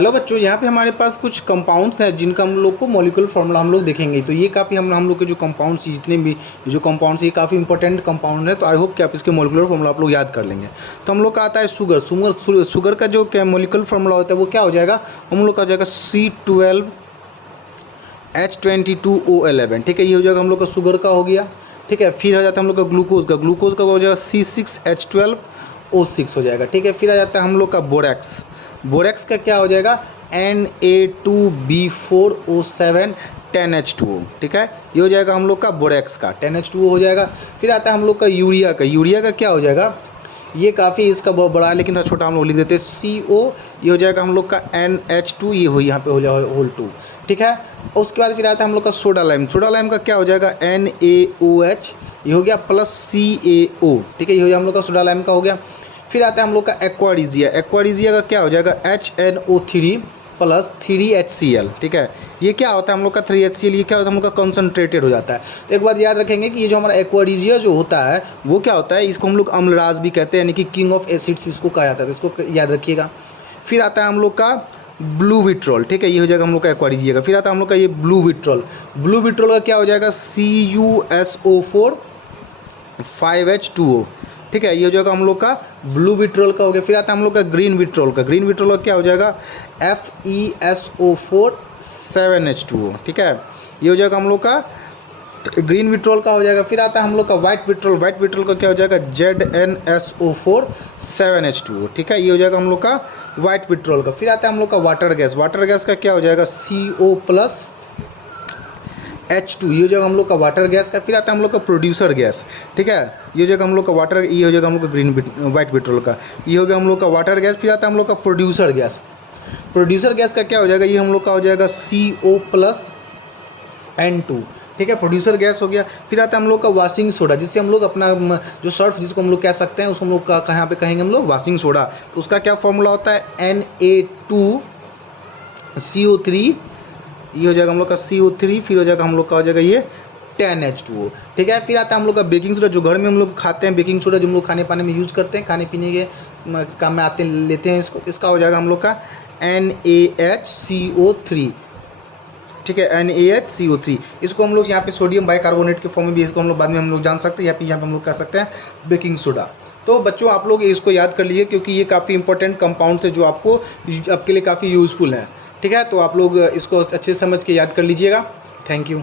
Hello बच्चों, यहाँ पे हमारे पास कुछ कंपाउंड्स हैं जिनका हम लोग को मॉलिक्यूलर फार्मूला हम लोग देखेंगे। तो ये काफ़ी हम लोग के जो कंपाउंड्स जितने भी जो कंपाउंड्स ये काफ़ी इंपॉर्टेंट कंपाउंड है। तो आई होप कि आप इसके मॉलिक्यूलर फार्मूला आप लोग याद कर लेंगे। तो हम लोग का आता है शुगर का जो मॉलिक्यूलर फार्मूला होता है वो क्या हो जाएगा, हम लोग का हो जाएगा C12H22O11। ठीक है, ये हो जाएगा हम लोग का शुगर का हो गया। ठीक है, फिर आ जाता है हम लोग का ग्लूकोज का हो जाएगा C6H12O6 हो जाएगा। ठीक है, फिर आ जाता है हम लोग का बोरेक्स का क्या हो जाएगा Na2B4O7 10H2O। ठीक है, ये हो जाएगा हम लोग का बोरेक्स का 10H2O हो जाएगा। फिर आता है हम लोग का यूरिया का क्या हो जाएगा, ये काफ़ी इसका बहुत बड़ा है लेकिन थोड़ा छोटा हम लोग लिख देते हैं CO। ये हो जाएगा हम लोग का NH2, ये हो यहाँ पे हो जाएगा होल 2। ठीक है, उसके बाद फिर आता है हम लोग का सोडा लाइम का क्या हो जाएगा NaOH, ये हो गया प्लस CaO। ठीक है, ये हो जाएगा हम लोग का सोडा लाइम का हो गया। फिर आता है हम लोग का एक्वारिजिया का क्या हो जाएगा HNO3 प्लस 3HCl। ठीक है, ये क्या होता है हम लोग का 3HCl, ये क्या होता है हम लोग का कंसनट्रेटेड हो जाता है। तो एक बात याद रखेंगे कि ये जो हमारा एक्वारिजिया जो होता है वो क्या होता है, इसको हम लोग अम्लराज भी कहते हैं, यानी कि किंग ऑफ एसिड्स इसको कहा जाता है। तो इसको याद रखिएगा। फिर आता है हम लोग का ब्लू विट्रॉल। ठीक है, ये हो जाएगा हम लोग का एक्वारिजिया का। फिर आता है हम लोग का ये ब्लू विट्रॉल का क्या हो जाएगा CuSO4 5H2O। ठीक है, ये हो जाएगा हम लोग का ब्लू विट्रॉल का हो गया। फिर आता है हम लोग का ग्रीन विट्रॉल का क्या हो जाएगा FeSO4 7H2O। ठीक है, ये हो जाएगा हम लोग का ग्रीन विट्रॉल का हो जाएगा। फिर आता है हम लोग का व्हाइट विट्रॉल का क्या हो जाएगा ZnSO4 7H2O। ठीक है, ये हो जाएगा हम लोग का व्हाइट विट्रॉल का। फिर आता है हम लोग का वाटर गैस का क्या हो जाएगा CO प्लस H2, ये हो जाएगा हम लोग का वाटर गैस का। फिर आता है हम लोग का प्रोड्यूसर गैस। ठीक है, ये हो जाएगा हम लोग का वाटर, ये हो जाएगा हम लोग का व्हाइट पेट्रोल का, ये हो गया हम लोग का वाटर गैस। फिर आता है हम लोग का प्रोड्यूसर गैस का क्या हो जाएगा, ये हम लोग का हो जाएगा CO प्लस N2। ठीक है, प्रोड्यूसर गैस हो गया। फिर आता है हम लोग का वाशिंग सोडा, जिससे हम लोग अपना जो सर्फ जिसको हम लोग कह सकते हैं उसको हम लोग का कहाँ पे कहेंगे हम लोग वाशिंग सोडा। तो उसका क्या फॉर्मूला होता है Na2CO3, ये हो जाएगा हम लोग का CO3। फिर हो जाएगा हम लोग का हो जाएगा ये 10H2O। ठीक है, फिर आता है हम लोग का बेकिंग सोडा, जो घर में हम लोग खाते हैं, बेकिंग सोडा जो हम लोग खाने पाने में यूज़ करते हैं, खाने पीने के काम में आते लेते हैं इसको। इसका हो जाएगा हम लोग का NaHCO3। ठीक है, NaHCO3। इसको हम लोग यहाँ पे सोडियम बाइकार्बोनेट के फॉर्म में भी इसको हम लोग बाद में हम लोग जान सकते हैं, या फिर यहाँ पे हम लोग कह सकते हैं बेकिंग सोडा। तो बच्चों आप लोग इसको याद कर लीजिए, क्योंकि ये काफ़ी इंपॉर्टेंट कंपाउंड्स है जो आपके लिए काफ़ी यूज़फुल है। ठीक है, तो आप लोग इसको अच्छे से समझ के याद कर लीजिएगा। Thank you.